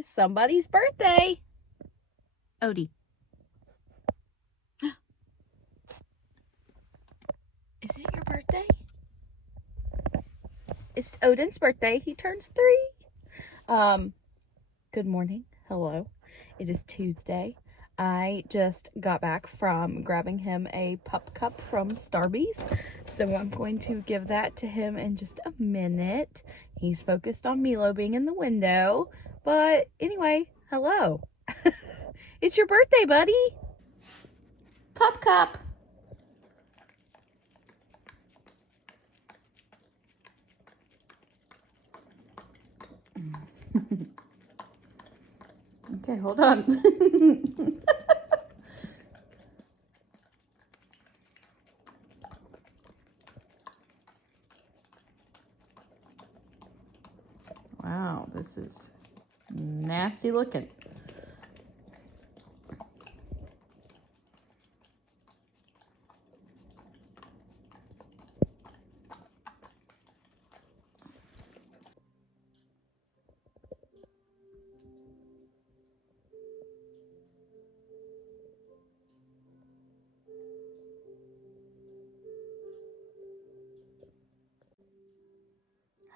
It's somebody's birthday. Odie. Is it your birthday? It's Odin's birthday. He turns 3. Good morning. Hello. It is Tuesday. I just got back from grabbing him a pup cup from Starbucks, so I'm going to give that to him in just a minute. He's focused on Milo being in the window, but anyway, hello. It's your birthday, buddy. Pup cup. Okay, hold on. Wow, this is nasty looking.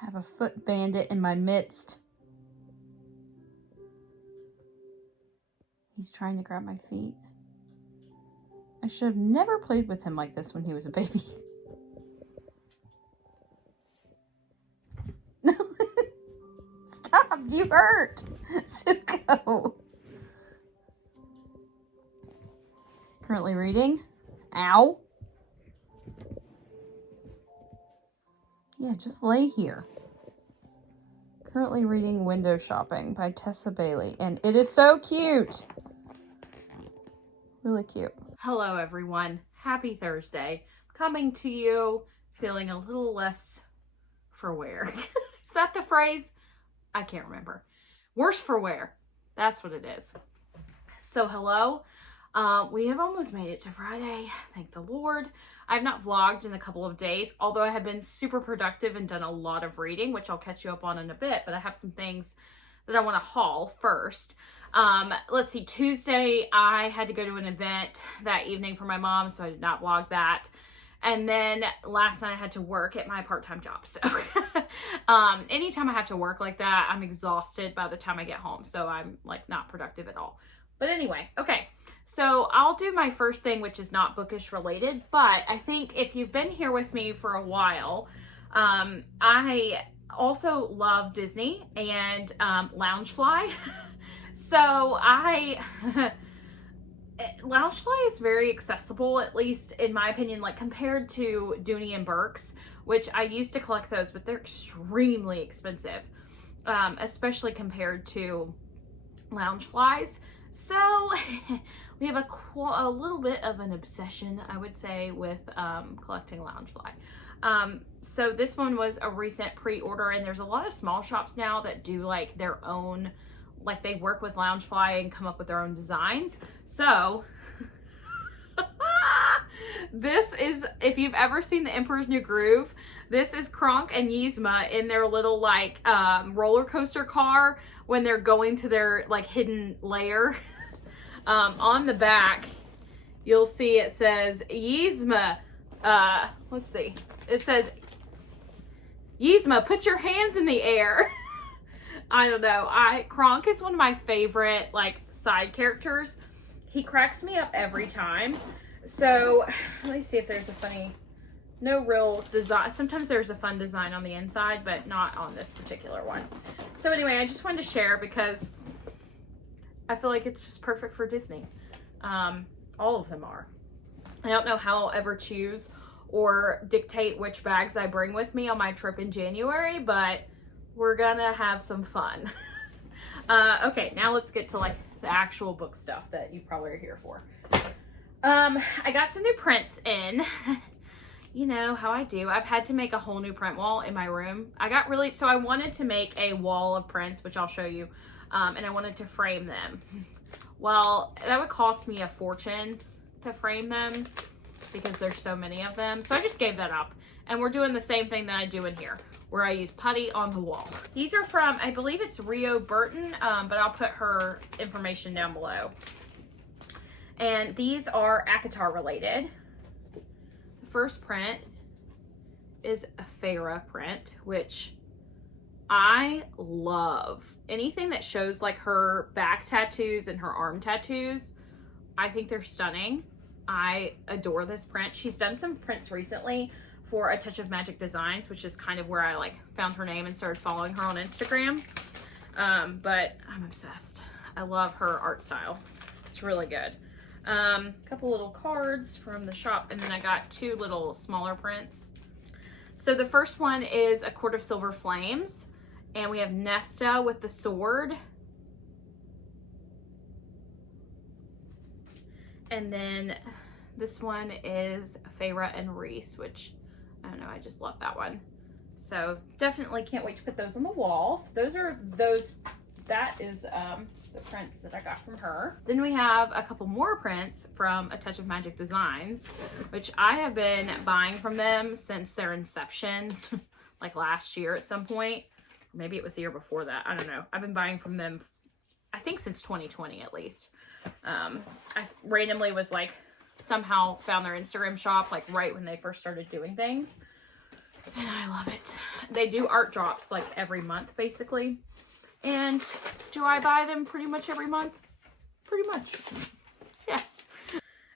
I have a foot bandit in my midst. He's trying to grab my feet. I should have never played with him like this when he was a baby. No. Stop, you hurt. Zuko. Currently reading. Ow. Yeah, just lay here. Currently reading Window Shopping by Tessa Bailey, and it is so cute. Really cute. Hello, everyone. Happy Thursday. Coming to you feeling a little less for wear. Is that the phrase? I can't remember. Worse for wear. That's what it is. So, hello. We have almost made it to Friday. Thank the Lord. I've not vlogged in a couple of days, although I have been super productive and done a lot of reading, which I'll catch you up on in a bit, but I have some things that I want to haul first. Let's see, Tuesday, I had to go to an event that evening for my mom, so I did not vlog that. And then last night I had to work at my part-time job. So anytime I have to work like that, I'm exhausted by the time I get home. So I'm like not productive at all. But anyway, okay. So I'll do my first thing, which is not bookish related, but I think if you've been here with me for a while, I also love Disney and Loungefly. So Loungefly is very accessible, at least in my opinion, like compared to Dooney and Burke's, which I used to collect those, but they're extremely expensive, especially compared to Loungeflies. So we have a little bit of an obsession, I would say, with collecting Loungefly. So this one was a recent pre-order, and there's a lot of small shops now that do like their own, like they work with Loungefly and come up with their own designs. So this is, if you've ever seen The Emperor's New Groove, this is Kronk and Yzma in their little like roller coaster car when they're going to their like hidden lair. On the back, you'll see it says Yzma. Let's see. It says Yzma, put your hands in the air. I don't know. Kronk is one of my favorite like side characters. He cracks me up every time. So let me see if there's a funny, no real design. Sometimes there's a fun design on the inside, but not on this particular one. So anyway, I just wanted to share because I feel like it's just perfect for Disney. All of them are. I don't know how I'll ever choose or dictate which bags I bring with me on my trip in January, but we're gonna have some fun. Okay, now let's get to like the actual book stuff that you probably are here for. I got some new prints in. You know how I do. I've had to make a whole new print wall in my room. So I wanted to make a wall of prints, which I'll show you, and I wanted to frame them. Well, that would cost me a fortune to frame them because there's so many of them. So I just gave that up And we're doing the same thing that I do in here, where I use putty on the wall. These are from, I believe it's Rio Burton, but I'll put her information down below. And these are ACOTAR related. The first print is a Farah print, which I love. Anything that shows like her back tattoos and her arm tattoos, I think they're stunning. I adore this print. She's done some prints recently for A Touch of Magic Designs, which is kind of where I like found her name and started following her on Instagram. But I'm obsessed. I love her art style. It's really good. A couple little cards from the shop, and then I got 2 little smaller prints. So the first one is A Court of Silver Flames, and we have Nesta with the sword. And then this one is Farah and Reese, which I don't know, I just love that one. So definitely can't wait to put those on the walls. That is the prints that I got from her. Then we have a couple more prints from A Touch of Magic Designs, which I have been buying from them since their inception, like last year at some point. Maybe it was the year before that. I don't know. I've been buying from them, I think since 2020 at least. I randomly was like, somehow found their Instagram shop like right when they first started doing things. And I love it. They do art drops like every month basically. And do I buy them pretty much every month? Pretty much. Yeah.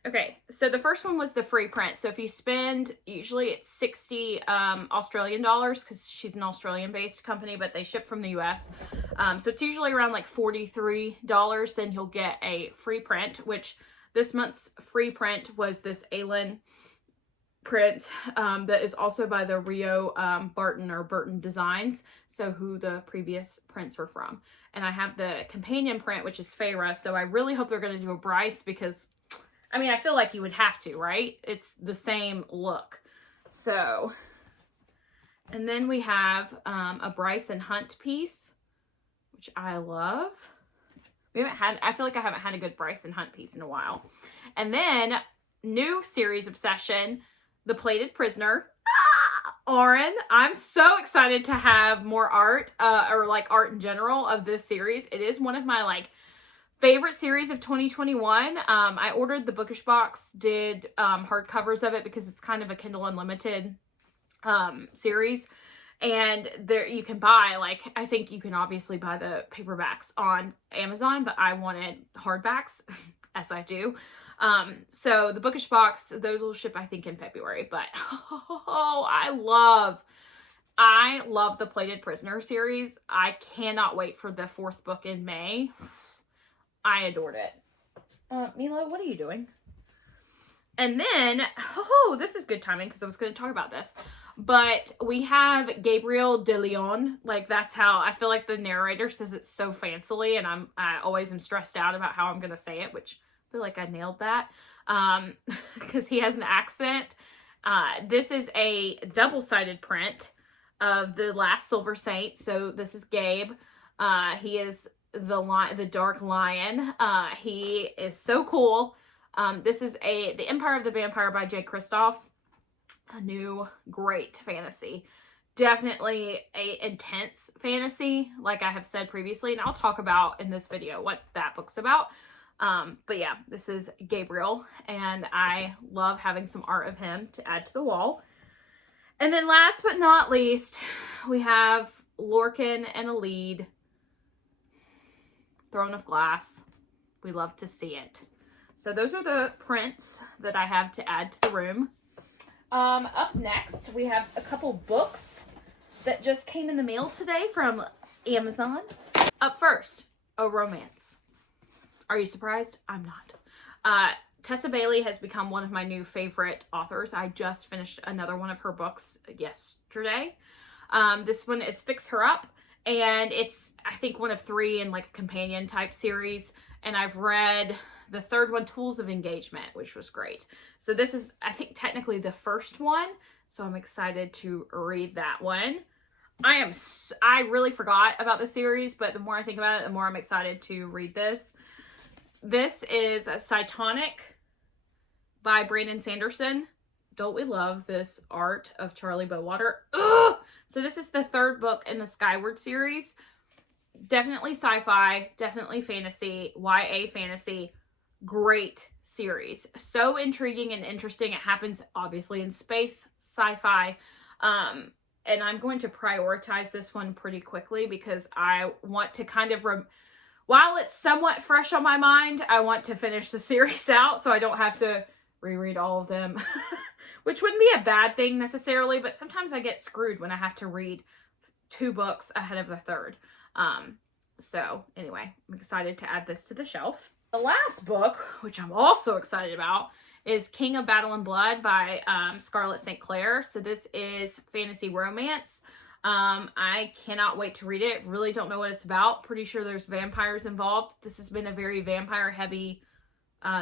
Okay, so the first one was the free print. So if you spend, usually it's 60 Australian dollars, because she's an Australian based company, but they ship from the US. So it's usually around like $43. Then you'll get a free print, which this month's free print was this Aylin print that is also by the Rio Burton Designs, so who the previous prints were from. And I have the companion print, which is Farah, so I really hope they're going to do a Bryce, because I mean, I feel like you would have to, right? It's the same look. So, and then we have a Bryce and Hunt piece, which I love. I feel like I haven't had a good Bryce and Hunt piece in a while. And then, new series obsession, The Plated Prisoner. Oren, I'm so excited to have more art, or like art in general of this series. It is one of my like favorite series of 2021. I ordered the bookish box, did hardcovers of it because it's kind of a Kindle Unlimited series. And there you can buy, like, I think you can obviously buy the paperbacks on Amazon, but I wanted hardbacks, as I do. So the bookish box, those will ship, I think, in February. But, oh, I love the Plated Prisoner series. I cannot wait for the 4th book in May. I adored it. Milo, what are you doing? And then, oh, this is good timing because I was going to talk about this. But we have Gabriel de Leon. Like, that's how I feel like the narrator says it so fancily, and I always am stressed out about how I'm going to say it, which I feel like I nailed that. Because he has an accent. This is a double-sided print of the Last Silver Saint. So this is Gabe. He is the Dark Lion. He is so cool. This is The Empire of the Vampire by J. Kristoff. A new great fantasy. Definitely a intense fantasy, like I have said previously, and I'll talk about in this video what that book's about. But yeah, this is Gabriel, and I love having some art of him to add to the wall. And then last but not least, we have Lorcan and Alid, Throne of Glass. We love to see it. So those are the prints that I have to add to the room. Up next, we have a couple books that just came in the mail today from Amazon. Up first, a romance. Are you surprised? I'm not. Tessa Bailey has become one of my new favorite authors. I just finished another one of her books yesterday. This one is Fix Her Up, and it's, I think, one of 3 in like a companion type series. And I've read the 3rd one, Tools of Engagement, which was great. So this is, I think, technically the first one. So I'm excited to read that one. I really forgot about the series, but the more I think about it, the more I'm excited to read this. This is Cytonic by Brandon Sanderson. don't we love this art of Charlie Bowater? Ugh! So this is the third book in the Skyward series. Definitely sci-fi, definitely fantasy, YA fantasy. Great series. So intriguing and interesting. It happens obviously in space, sci-fi. And I'm going to prioritize this one pretty quickly because I want to kind of, while it's somewhat fresh on my mind, I want to finish the series out so I don't have to reread all of them, which wouldn't be a bad thing necessarily, but sometimes I get screwed when I have to read 2 books ahead of the third. So anyway, I'm excited to add this to the shelf. The last book, which I'm also excited about, is King of Battle and Blood by Scarlett St. Clair. So this is fantasy romance. I cannot wait to read it. Really don't know what it's about. Pretty sure there's vampires involved. This has been a very vampire heavy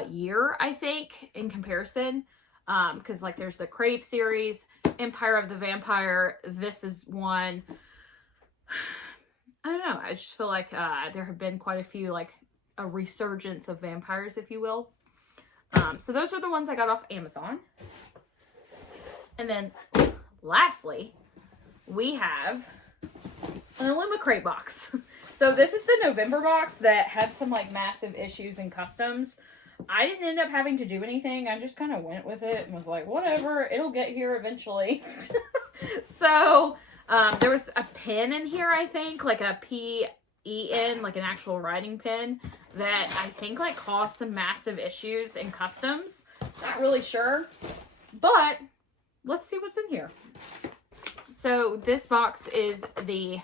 year, I think, in comparison. Because like there's the Crave series, Empire of the Vampire. This is one. I don't know. I just feel like there have been quite a few, like a resurgence of vampires, if you will. So those are the ones I got off Amazon. And then lastly, we have an Illumicrate box. So this is the November box that had some like massive issues in customs. I didn't end up having to do anything. I just kind of went with it and was like, whatever, it'll get here eventually. So there was a pen in here, I think, like a PEN, like an actual writing pen that I think like caused some massive issues in customs. Not really sure, but let's see what's in here. So this box is the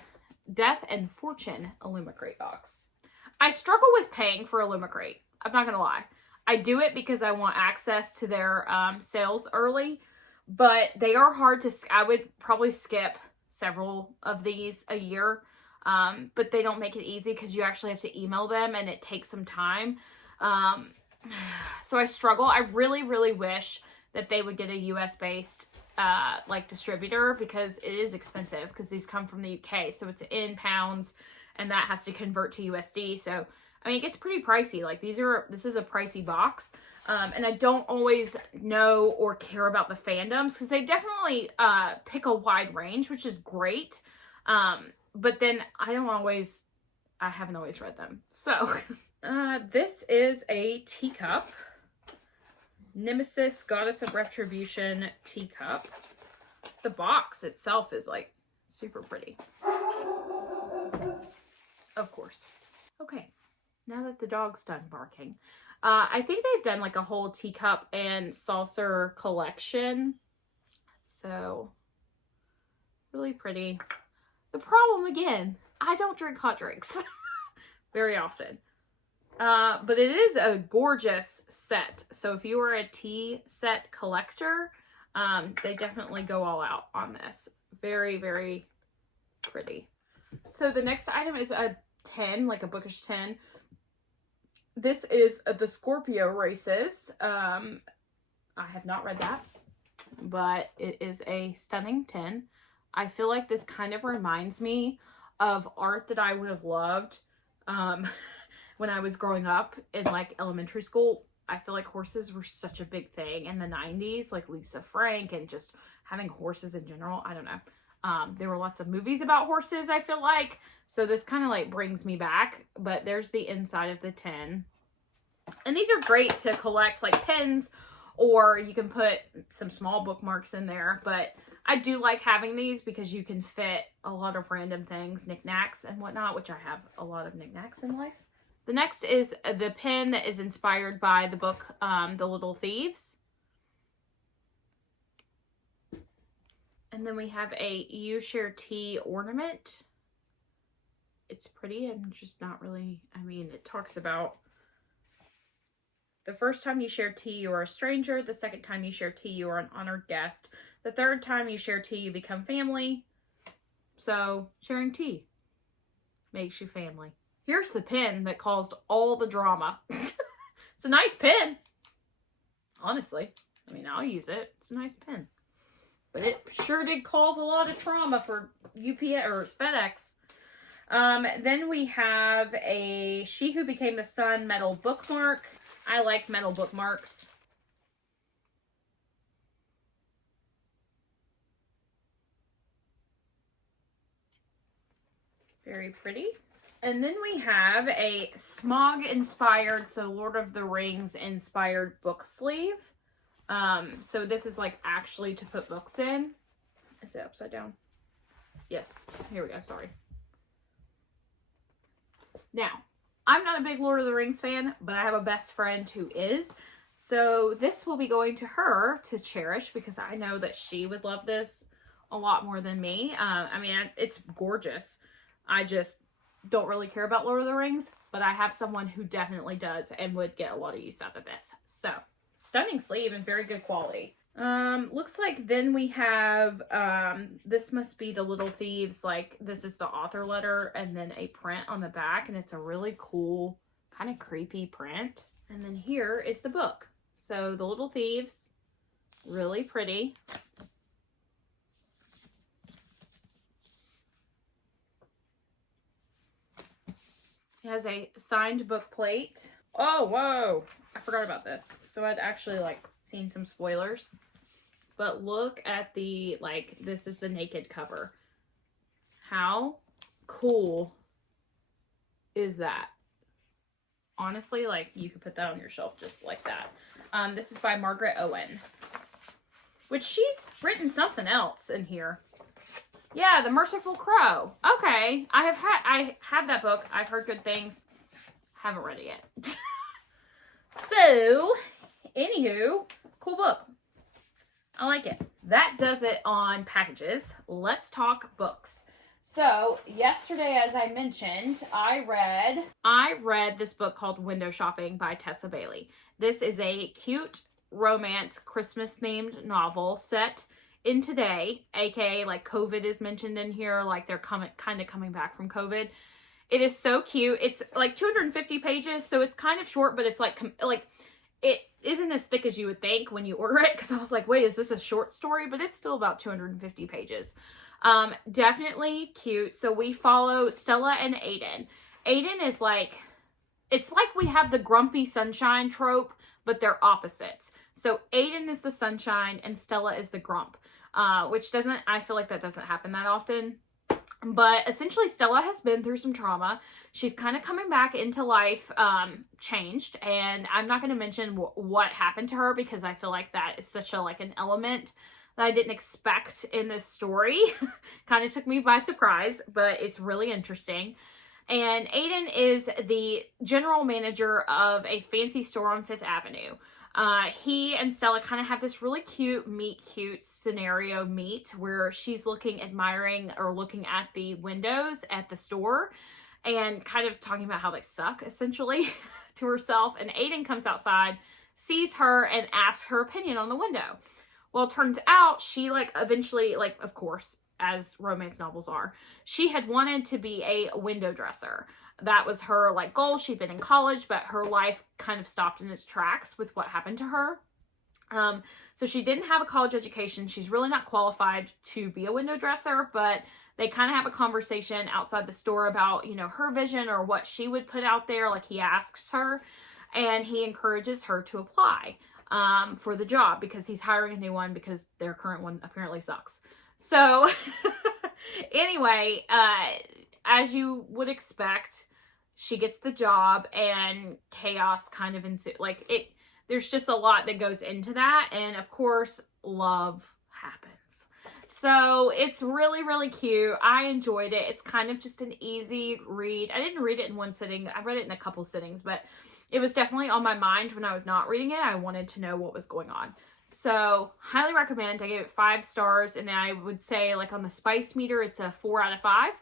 Death and Fortune Illumicrate box. I struggle with paying for Illumicrate. I'm not going to lie. I do it because I want access to their sales early, but they are hard to, I would probably skip several of these a year. But they don't make it easy because you actually have to email them and it takes some time. So I struggle. I really, really wish that they would get a US based like distributor because it is expensive because these come from the UK. So it's in pounds and that has to convert to USD. So, I mean, it gets pretty pricey. Like this is a pricey box. And I don't always know or care about the fandoms because they definitely pick a wide range, which is great. But then I haven't always read them. So, this is a teacup. Nemesis, Goddess of Retribution teacup. The box itself is like super pretty. Of course. Okay, now that the dog's done barking. I think they've done like a whole teacup and saucer collection. So, really pretty. The problem, again, I don't drink hot drinks very often. But it is a gorgeous set. So if you are a tea set collector, they definitely go all out on this. Very, very pretty. So the next item is a 10, like a bookish 10. This is the Scorpio Races. I have not read that, but it is a stunning 10. I feel like this kind of reminds me of art that I would have loved when I was growing up in like elementary school. I feel like horses were such a big thing in the 90s, like Lisa Frank and just having horses in general. I don't know. There were lots of movies about horses, I feel like. So this kind of like brings me back. But there's the inside of the 10. And these are great to collect like pins, or you can put some small bookmarks in there. But I do like having these because you can fit a lot of random things, knickknacks and whatnot, which I have a lot of knickknacks in life. The next is the pen that is inspired by the book, The Little Thieves. And then we have a You Share Tea ornament. It's pretty and just not really, I mean, it talks about the first time you share tea, you are a stranger. The second time you share tea, you are an honored guest. The third time you share tea, you become family. So, sharing tea makes you family. Here's the pen that caused all the drama. It's a nice pen. Honestly. I mean, I'll use it. It's a nice pen. But it sure did cause a lot of trauma for UPS or FedEx. Then we have a She Who Became the Sun metal bookmark. I like metal bookmarks. Very pretty. And then we have a Smog inspired, so Lord of the Rings inspired book sleeve. So this is like actually to put books in. Is it upside down? Yes. Here we go. Sorry. Now, I'm not a big Lord of the Rings fan, but I have a best friend who is. So this will be going to her to cherish because I know that she would love this a lot more than me. I mean, it's gorgeous. I just don't really care about Lord of the Rings, but I have someone who definitely does and would get a lot of use out of this. So, stunning sleeve and very good quality. Looks like then we have, this must be the Little Thieves, like this is the author letter and then a print on the back, and it's a really cool, kind of creepy print. And then here is the book. So the Little Thieves, really pretty. It has a signed book plate. Oh, whoa. I forgot about this. So I'd actually like seen some spoilers. But look at the, like, this is the naked cover. How cool is that? Honestly, like, you could put that on your shelf just like that. This is by Margaret Owen. Which she's written something else in here. Yeah, The Merciful Crow. Okay. I have that book. I've heard good things. Haven't read it yet. So, anywho, cool book. I like it. That does it on packages. Let's talk books. So, yesterday, as I mentioned, I read this book called Window Shopping by Tessa Bailey. This is a cute romance Christmas-themed novel set in today, aka like COVID is mentioned in here, like they're kind of coming back from COVID. It is so cute. It's like 250 pages, so it's kind of short, but it's like it isn't as thick as you would think when you order it, because I was like, wait, is this a short story? But it's still about 250 pages. Definitely cute. So we follow Stella and Aiden. Aiden is like, it's like we have the grumpy sunshine trope, but they're opposites. So Aiden is the sunshine and Stella is the grump, which I feel like that doesn't happen that often. But essentially Stella has been through some trauma. She's kind of coming back into life, changed. And I'm not going to mention what happened to her because I feel like that is such an element that I didn't expect in this story. Kind of took me by surprise, but it's really interesting. And Aiden is the general manager of a fancy store on Fifth Avenue. He and Stella kind of have this really cute meet cute scenario where she's admiring or looking at the windows at the store and kind of talking about how they suck, essentially, to herself. And Aiden comes outside, sees her, and asks her opinion on the window. Well, it turns out she eventually, of course, as romance novels are, she had wanted to be a window dresser. That was her goal. She'd been in college, but her life kind of stopped in its tracks with what happened to her. So she didn't have a college education. She's really not qualified to be a window dresser, but they kind of have a conversation outside the store about, her vision or what she would put out there. He asks her, and he encourages her to apply for the job because he's hiring a new one because their current one apparently sucks. So anyway, as you would expect, she gets the job and chaos kind of ensues. There's just a lot that goes into that. And of course, love happens. So it's really, really cute. I enjoyed it. It's kind of just an easy read. I didn't read it in one sitting. I read it in a couple sittings, but it was definitely on my mind when I was not reading it. I wanted to know what was going on. So, highly recommend. I gave it 5 stars, and I would say, on the spice meter, it's a 4 out of 5.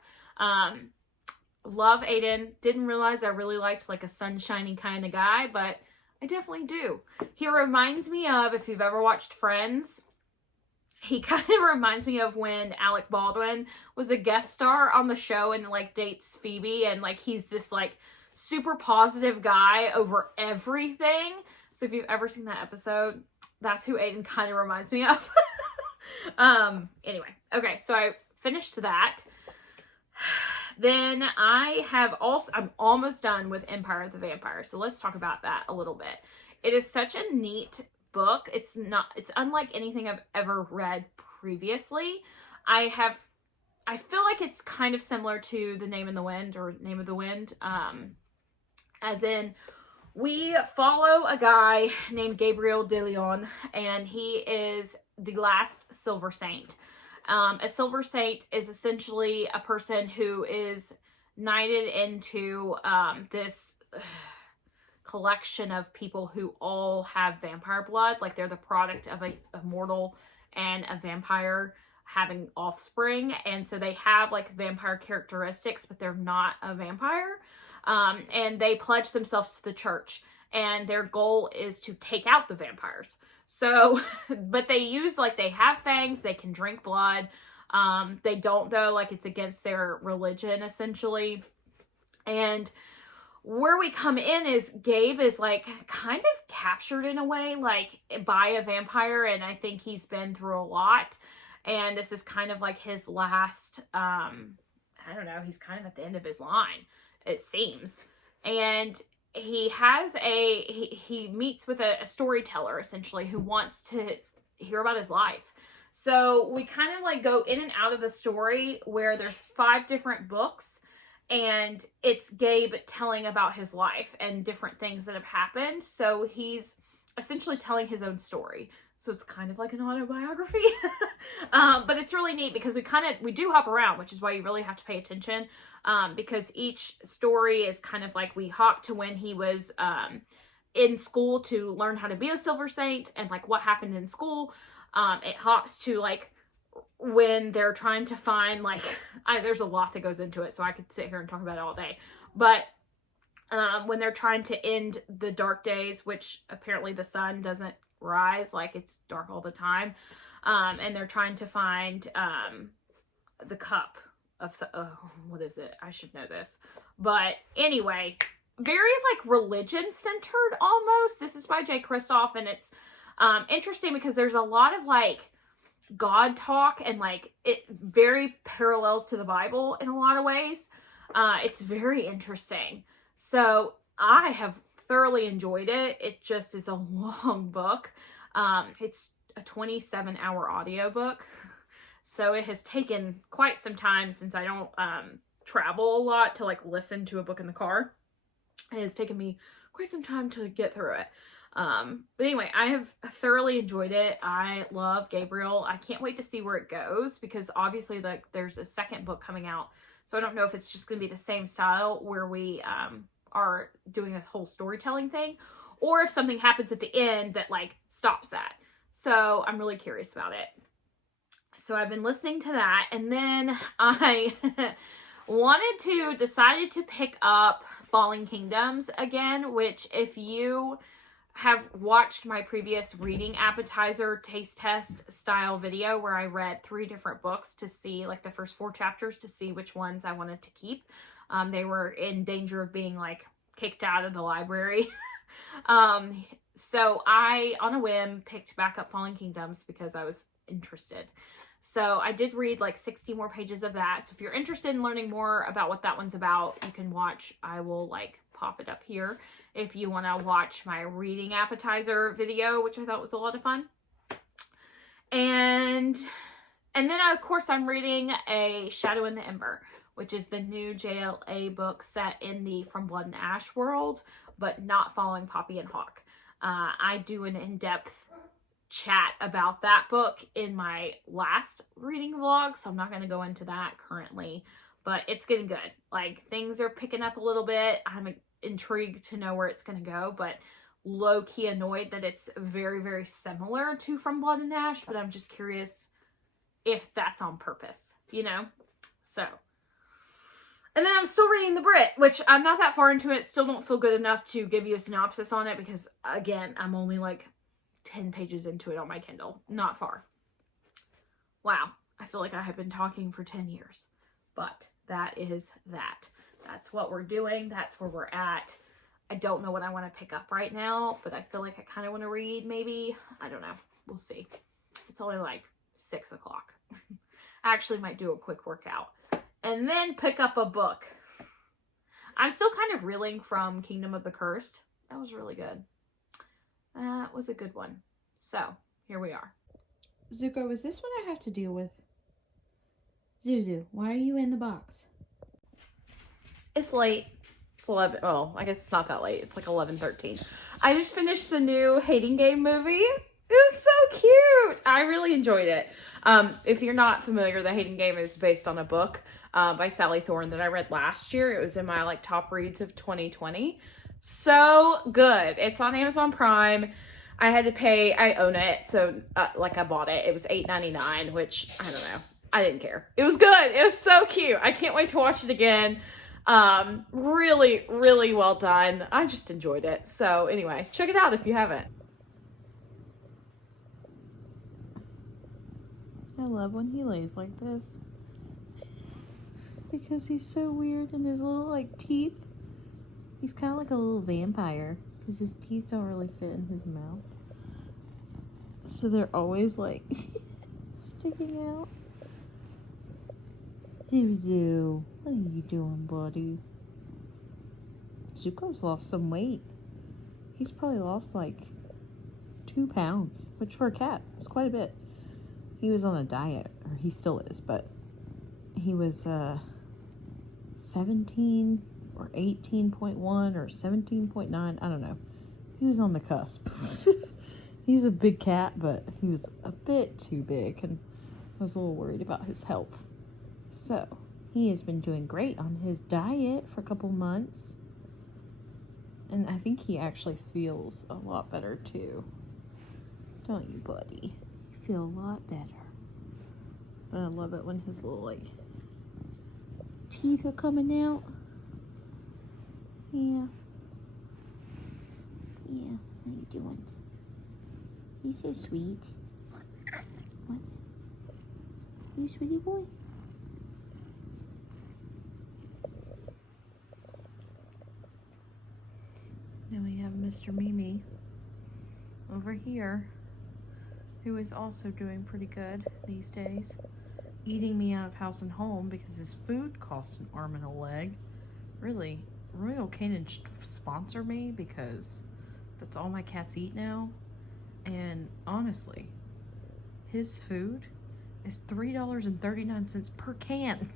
Love Aiden. Didn't realize I really liked, a sunshiny kind of guy, but I definitely do. He reminds me of, if you've ever watched Friends, he kind of reminds me of when Alec Baldwin was a guest star on the show and, dates Phoebe, and, he's this, super positive guy over everything. So, if you've ever seen that episode, that's who Aiden kind of reminds me of. Anyway. Okay, so I finished that. Then I'm almost done with Empire of the Vampire. So let's talk about that a little bit. It is such a neat book. It's unlike anything I've ever read previously. I I feel like it's kind of similar to The Name in the Wind or Name of the Wind. As in, we follow a guy named Gabriel de Leon, and he is the last Silver Saint. A Silver Saint is essentially a person who is knighted into this collection of people who all have vampire blood. Like, they're the product of a mortal and a vampire having offspring, and so they have like vampire characteristics, but they're not a vampire. And they pledge themselves to the church, and their goal is to take out the vampires. So, but they use, like, they have fangs, they can drink blood. They don't, though, like, it's against their religion, essentially. And where we come in is Gabe is, like, kind of captured in a way, like, by a vampire, and I think he's been through a lot. And this is kind of like his last, I don't know, he's kind of at the end of his line, it seems. And he has he meets with a storyteller, essentially, who wants to hear about his life. So we kind of like go in and out of the story where there's 5 different books, and it's Gabe telling about his life and different things that have happened. So he's essentially telling his own story. So it's kind of like an autobiography. But it's really neat because we do hop around, which is why you really have to pay attention. Because each story is kind of like, we hop to when he was in school to learn how to be a Silver Saint and like what happened in school. It hops to like when they're trying to find like, there's a lot that goes into it, so I could sit here and talk about it all day. But when they're trying to end the dark days, which apparently the sun doesn't rise, like it's dark all the time, and they're trying to find the cup of, what is it? I should know this. But anyway, very like religion centered almost. This is by Jay Kristoff, and it's interesting because there's a lot of like God talk, and like it very parallels to the Bible in a lot of ways. It's very interesting. So I have thoroughly enjoyed it. It just is a long book. It's a 27-hour audiobook. So it has taken quite some time, since I don't travel a lot, to like listen to a book in the car. It has taken me quite some time to get through it. But anyway, I have thoroughly enjoyed it. I love Gabriel. I can't wait to see where it goes, because obviously like there's a second book coming out. So I don't know if it's just going to be the same style where we are doing a whole storytelling thing, or if something happens at the end that like stops that. So I'm really curious about it. So I've been listening to that, and then I decided to pick up Falling Kingdoms again, which if you have watched my previous reading appetizer taste test style video where I read 3 different books to see like the first 4 chapters to see which ones I wanted to keep. They were in danger of being like kicked out of the library. So I, on a whim, picked back up Falling Kingdoms because I was interested. So I did read like 60 more pages of that. So if you're interested in learning more about what that one's about, you can watch. I will like pop it up here if you want to watch my reading appetizer video, which I thought was a lot of fun. And then of course I'm reading A Shadow in the Ember, which is the new JLA book set in the From Blood and Ash world, but not following Poppy and Hawk. I do an in-depth chat about that book in my last reading vlog, so I'm not going to go into that currently, but it's getting good. Like, things are picking up a little bit. I'm intrigued to know where it's going to go, but low-key annoyed that it's very, very similar to From Blood and Ash, but I'm just curious if that's on purpose, you know? So, and then I'm still reading The Brit, which I'm not that far into it. Still don't feel good enough to give you a synopsis on it because, again, I'm only like 10 pages into it on my Kindle. Not far. Wow. I feel like I have been talking for 10 years. But that is that. That's what we're doing. That's where we're at. I don't know what I want to pick up right now, but I feel like I kind of want to read maybe. I don't know. We'll see. It's only like 6 o'clock. I actually might do a quick workout and then pick up a book. I'm still kind of reeling from Kingdom of the Cursed. That was really good. That was a good one. So, here we are. Zuko, is this what I have to deal with? Zuzu, why are you in the box? It's late. It's 11. Oh, I guess it's not that late. It's like 11:13. I just finished the new Hating Game movie. It was so cute. I really enjoyed it. If you're not familiar, the Hating Game is based on a book by Sally Thorne that I read last year. It was in my like top reads of 2020. So good. It's on Amazon Prime. I had to pay. I own it, so like I bought it. It was $8.99, which I don't know. I didn't care. It was good. It was so cute. I can't wait to watch it again. Really, really well done. I just enjoyed it. So anyway, check it out if you haven't. I love when he lays like this because he's so weird and his little like teeth. He's kind of like a little vampire because his teeth don't really fit in his mouth. So they're always like sticking out. Zuzu, what are you doing, buddy? Zuko's lost some weight. He's probably lost like 2 pounds, which for a cat is quite a bit. He was on a diet, or he still is, but he was 17 or 18.1 or 17.9. I don't know. He was on the cusp. He's a big cat, but he was a bit too big, and I was a little worried about his health. So, he has been doing great on his diet for a couple months. And I think he actually feels a lot better too. Don't you, buddy? You feel a lot better. And I love it when his little, like, teeth are coming out. Yeah. Yeah, how you doing? You're so sweet. What? You sweetie boy? Then we have Mr. Mimi over here, who is also doing pretty good these days. Eating me out of house and home because his food costs an arm and a leg. Really, Royal Canin should sponsor me because that's all my cats eat now. And honestly, his food is $3.39 per can.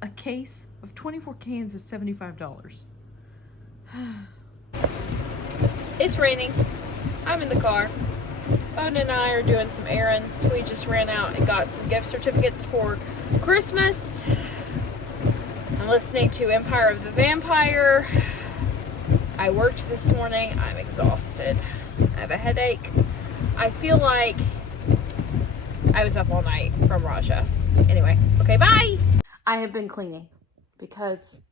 A case of 24 cans is $75. It's raining. I'm in the car. Bone and I are doing some errands. We just ran out and got some gift certificates for Christmas. I'm listening to Empire of the Vampire. I worked this morning. I'm exhausted. I have a headache. I feel like I was up all night from Raja. Anyway, okay, bye! I have been cleaning because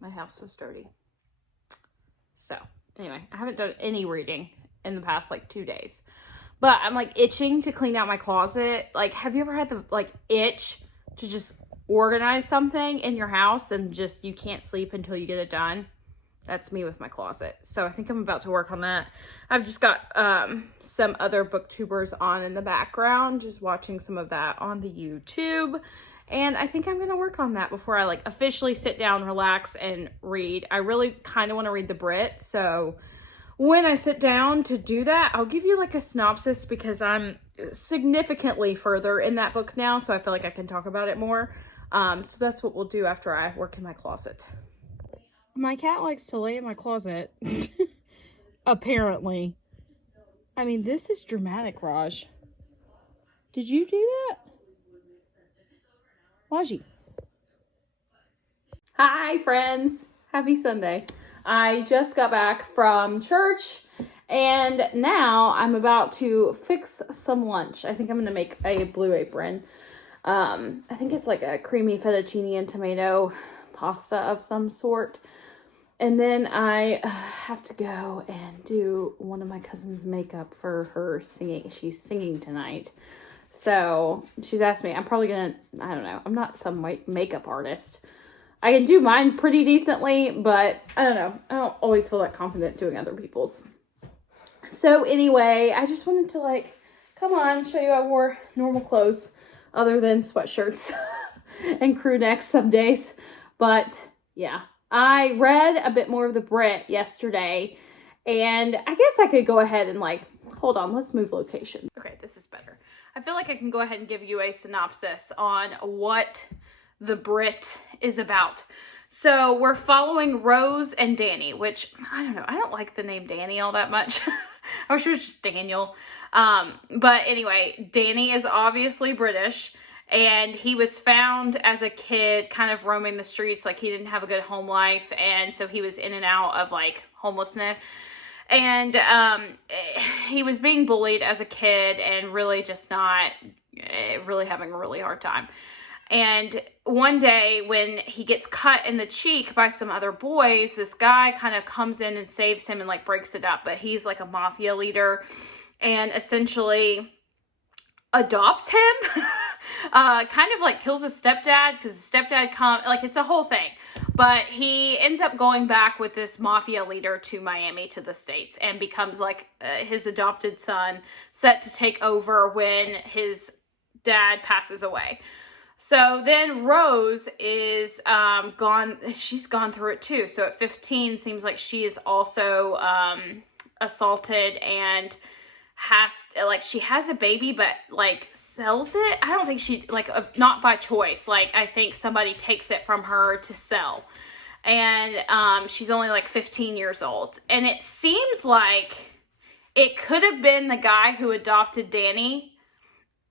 my house was dirty. So, anyway, I haven't done any reading in the past, like, 2 days. But I'm, like, itching to clean out my closet. Like, have you ever had the, like, itch to just organize something in your house and just you can't sleep until you get it done? That's me with my closet. So, I think I'm about to work on that. I've just got some other booktubers on in the background, just watching some of that on the YouTube. And I think I'm going to work on that before I like officially sit down, relax, and read. I really kind of want to read the Brit. So when I sit down to do that, I'll give you like a synopsis because I'm significantly further in that book now. So I feel like I can talk about it more. So that's what we'll do after I work in my closet. My cat likes to lay in my closet. Apparently. I mean, this is dramatic, Raj. Did you do that? Waji. Hi friends, happy Sunday. I just got back from church and now I'm about to fix some lunch. I think I'm gonna make a Blue Apron. I think it's like a creamy fettuccine and tomato pasta of some sort. And then I have to go and do one of my cousin's makeup for her singing. She's singing tonight. So she's asked me, I'm probably gonna, I don't know, I'm not some makeup artist. I can do mine pretty decently, but I don't know. I don't always feel that confident doing other people's. So anyway, I just wanted to like, come on, show you I wore normal clothes other than sweatshirts and crew necks some days. But yeah, I read a bit more of the Brit yesterday and I guess I could go ahead and like, hold on, let's move location. Okay, this is better. I feel like I can go ahead and give you a synopsis on what the Brit is about. So we're following Rose and Danny, which, I don't know, I don't like the name Danny all that much. I wish it was just Daniel. But anyway, Danny is obviously British, and he was found as a kid kind of roaming the streets. Like, he didn't have a good home life, and so he was in and out of like homelessness. And he was being bullied as a kid and really just not really having a really hard time. And one day when he gets cut in the cheek by some other boys, this guy kind of comes in and saves him and like breaks it up. But he's like a mafia leader and essentially adopts him. Kind of like kills his stepdad because his stepdad like, it's a whole thing. But he ends up going back with this mafia leader to Miami, to the States, and becomes like his adopted son, set to take over when his dad passes away. So then Rose is gone. She's gone through it too. So at 15, seems like she is also assaulted and she has a baby, but like sells it. I don't think she, like, not by choice. Like, I think somebody takes it from her to sell. And she's only like 15 years old. And it seems like it could have been the guy who adopted Danny.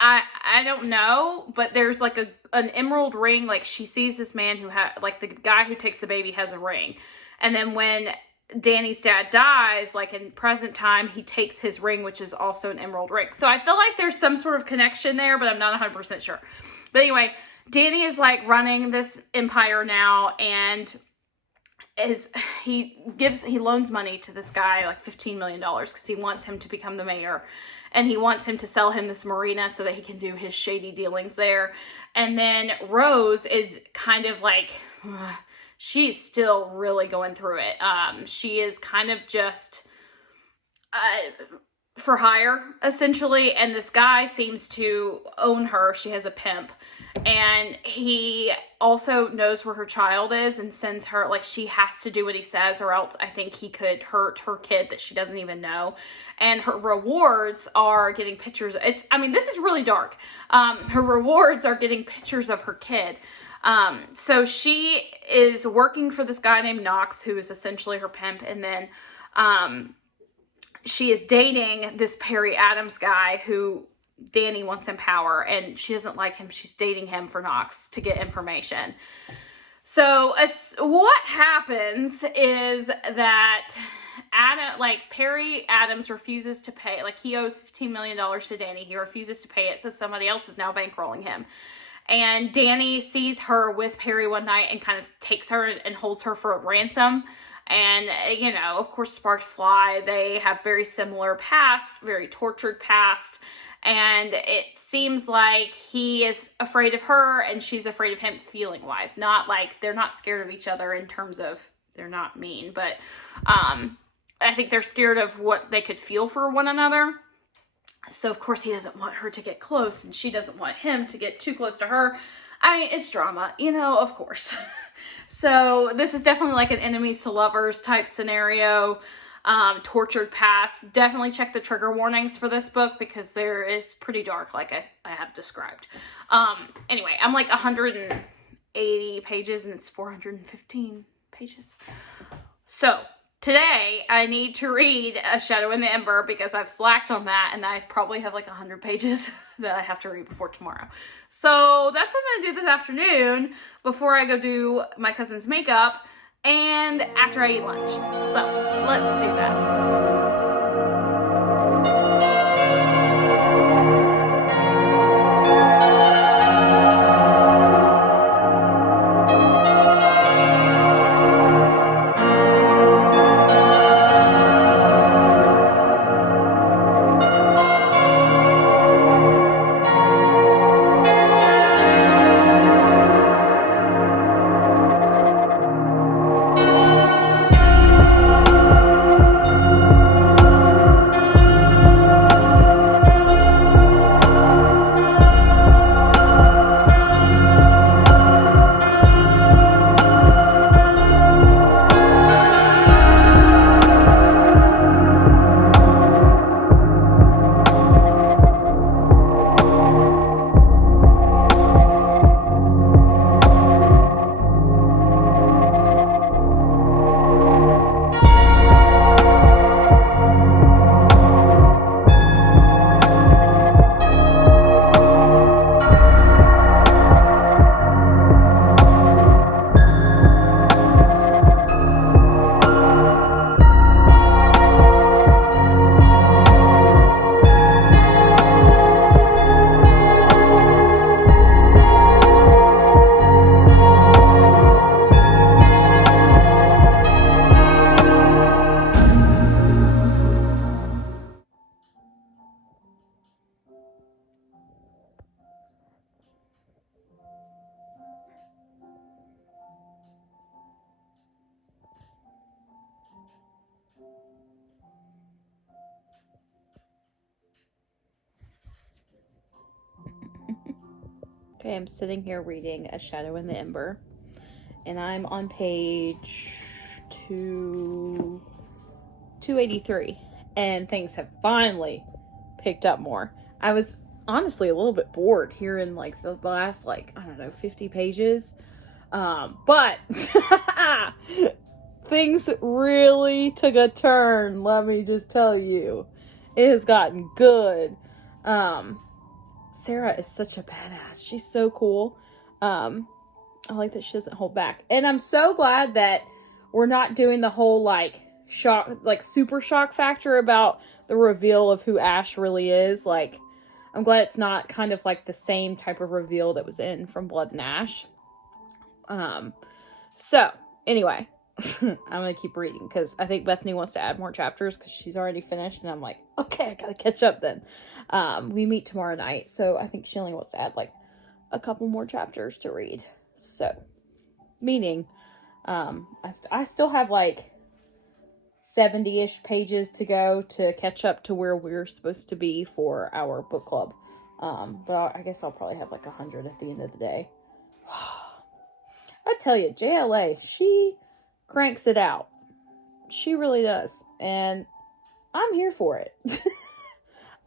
I don't know, but there's like an emerald ring. Like, she sees this man who like the guy who takes the baby has a ring. And then when Danny's dad dies, like in present time, he takes his ring, which is also an emerald ring. So I feel like there's some sort of connection there, but I'm not 100% sure. But anyway, Danny is like running this empire now, and he loans money to this guy, like $15 million, because he wants him to become the mayor. And he wants him to sell him this marina so that he can do his shady dealings there. And then Rose is kind of like, she's still really going through it. She is kind of just for hire, essentially. And this guy seems to own her. She has a pimp. And he also knows where her child is and sends her, like, she has to do what he says, or else I think he could hurt her kid that she doesn't even know. And her rewards are getting pictures. This is really dark. Her rewards are getting pictures of her kid. So she is working for this guy named Knox, who is essentially her pimp. And then, she is dating this Perry Adams guy who Danny wants in power, and she doesn't like him. She's dating him for Knox to get information. So what happens is that Perry Adams refuses to pay. Like, he owes $15 million to Danny. He refuses to pay it, so somebody else is now bankrolling him. And Danny sees her with Perry one night and kind of takes her and holds her for a ransom. And, you know, of course, sparks fly. They have very similar past, very tortured past. And it seems like he is afraid of her and she's afraid of him feeling-wise. Not like they're not scared of each other in terms of they're not mean. But I think they're scared of what they could feel for one another. So, of course, he doesn't want her to get close, and she doesn't want him to get too close to her. I mean, it's drama, you know, of course. So, this is definitely like an enemies to lovers type scenario. Tortured past. Definitely check the trigger warnings for this book because it's pretty dark, like I have described. Anyway, I'm like 180 pages, and it's 415 pages. So, today, I need to read A Shadow in the Ember because I've slacked on that, and I probably have like 100 pages that I have to read before tomorrow. So that's what I'm going to do this afternoon before I go do my cousin's makeup and after I eat lunch. So let's do that. Okay, I'm sitting here reading A Shadow in the Ember, and I'm on page 283, and things have finally picked up more. I was honestly a little bit bored here in like the last, like, I don't know, 50 pages. But things really took a turn, let me just tell you. It has gotten good. Sarah is such a badass. She's so cool. I like that she doesn't hold back. And I'm so glad that we're not doing the whole, like, shock, like, super shock factor about the reveal of who Ash really is. Like, I'm glad it's not kind of like the same type of reveal that was in From Blood and Ash. So, anyway, I'm going to keep reading because I think Bethany wants to add more chapters because she's already finished. And I'm like, okay, I got to catch up then. We meet tomorrow night. So, I think she only wants to add like a couple more chapters to read. So, meaning, I still have like 70-ish pages to go to catch up to where we're supposed to be for our book club. But I guess I'll probably have like 100 at the end of the day. I tell you, JLA, she cranks it out. She really does. And I'm here for it.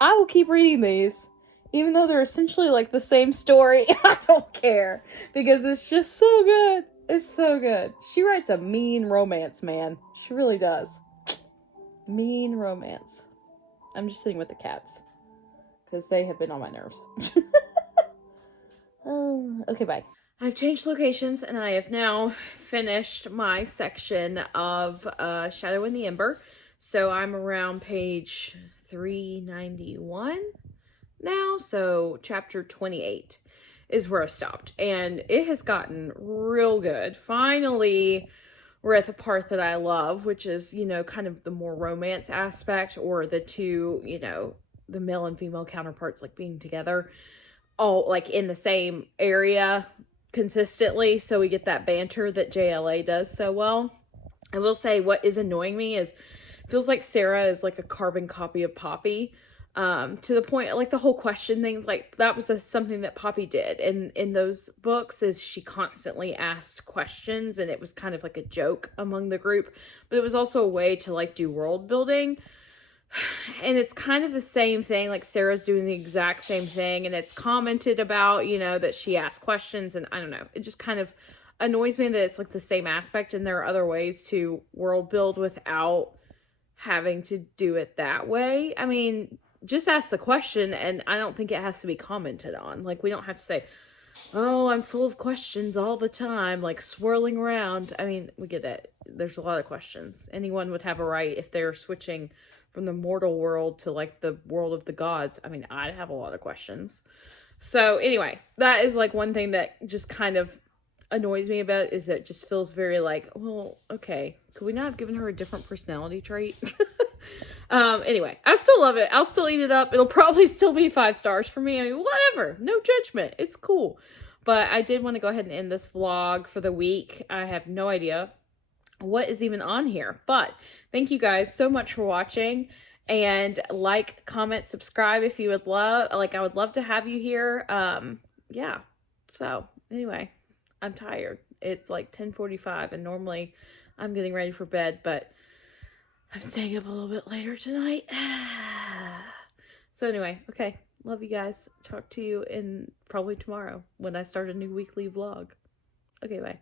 I will keep reading these. Even though they're essentially like the same story. I don't care. Because it's just so good. It's so good. She writes a mean romance, man. She really does. Mean romance. I'm just sitting with the cats. Because they have been on my nerves. Okay, bye. I've changed locations and I have now finished my section of Shadow in the Ember. So I'm around page 391 now. So chapter 28 is where I stopped. And it has gotten real good. Finally, we're at the part that I love, which is, you know, kind of the more romance aspect, or the two, you know, the male and female counterparts like being together all like in the same area consistently, so we get that banter that JLA does so well. I will say what is annoying me is it feels like Sarah is like a carbon copy of Poppy, to the point like the whole question things, like that was something that Poppy did in those books, is she constantly asked questions and it was kind of like a joke among the group, but it was also a way to like do world building. And it's kind of the same thing, like Sarah's doing the exact same thing, and it's commented about, you know, that she asks questions, and I don't know, it just kind of annoys me that it's like the same aspect, and there are other ways to world build without having to do it that way. I mean, just ask the question, and I don't think it has to be commented on. Like, we don't have to say, oh, I'm full of questions all the time, like swirling around. I mean, we get it. There's a lot of questions. Anyone would have a right if they're switching from the mortal world to like the world of the gods. I mean, I'd have a lot of questions. So anyway, that is like one thing that just kind of annoys me about it, is it just feels very like, well, okay, could we not have given her a different personality trait? Anyway, I still love it. I'll still eat it up. It'll probably still be 5 stars for me. I mean, whatever. No judgment. It's cool. But I did want to go ahead and end this vlog for the week. I have no idea what is even on here, but thank you guys so much for watching, and like, comment, subscribe if you would love, like, I would love to have you here. Yeah, so anyway, I'm tired. It's like 10:45 and normally I'm getting ready for bed, but I'm staying up a little bit later tonight. So anyway, okay, love you guys. Talk to you in probably tomorrow when I start a new weekly vlog. Okay, bye.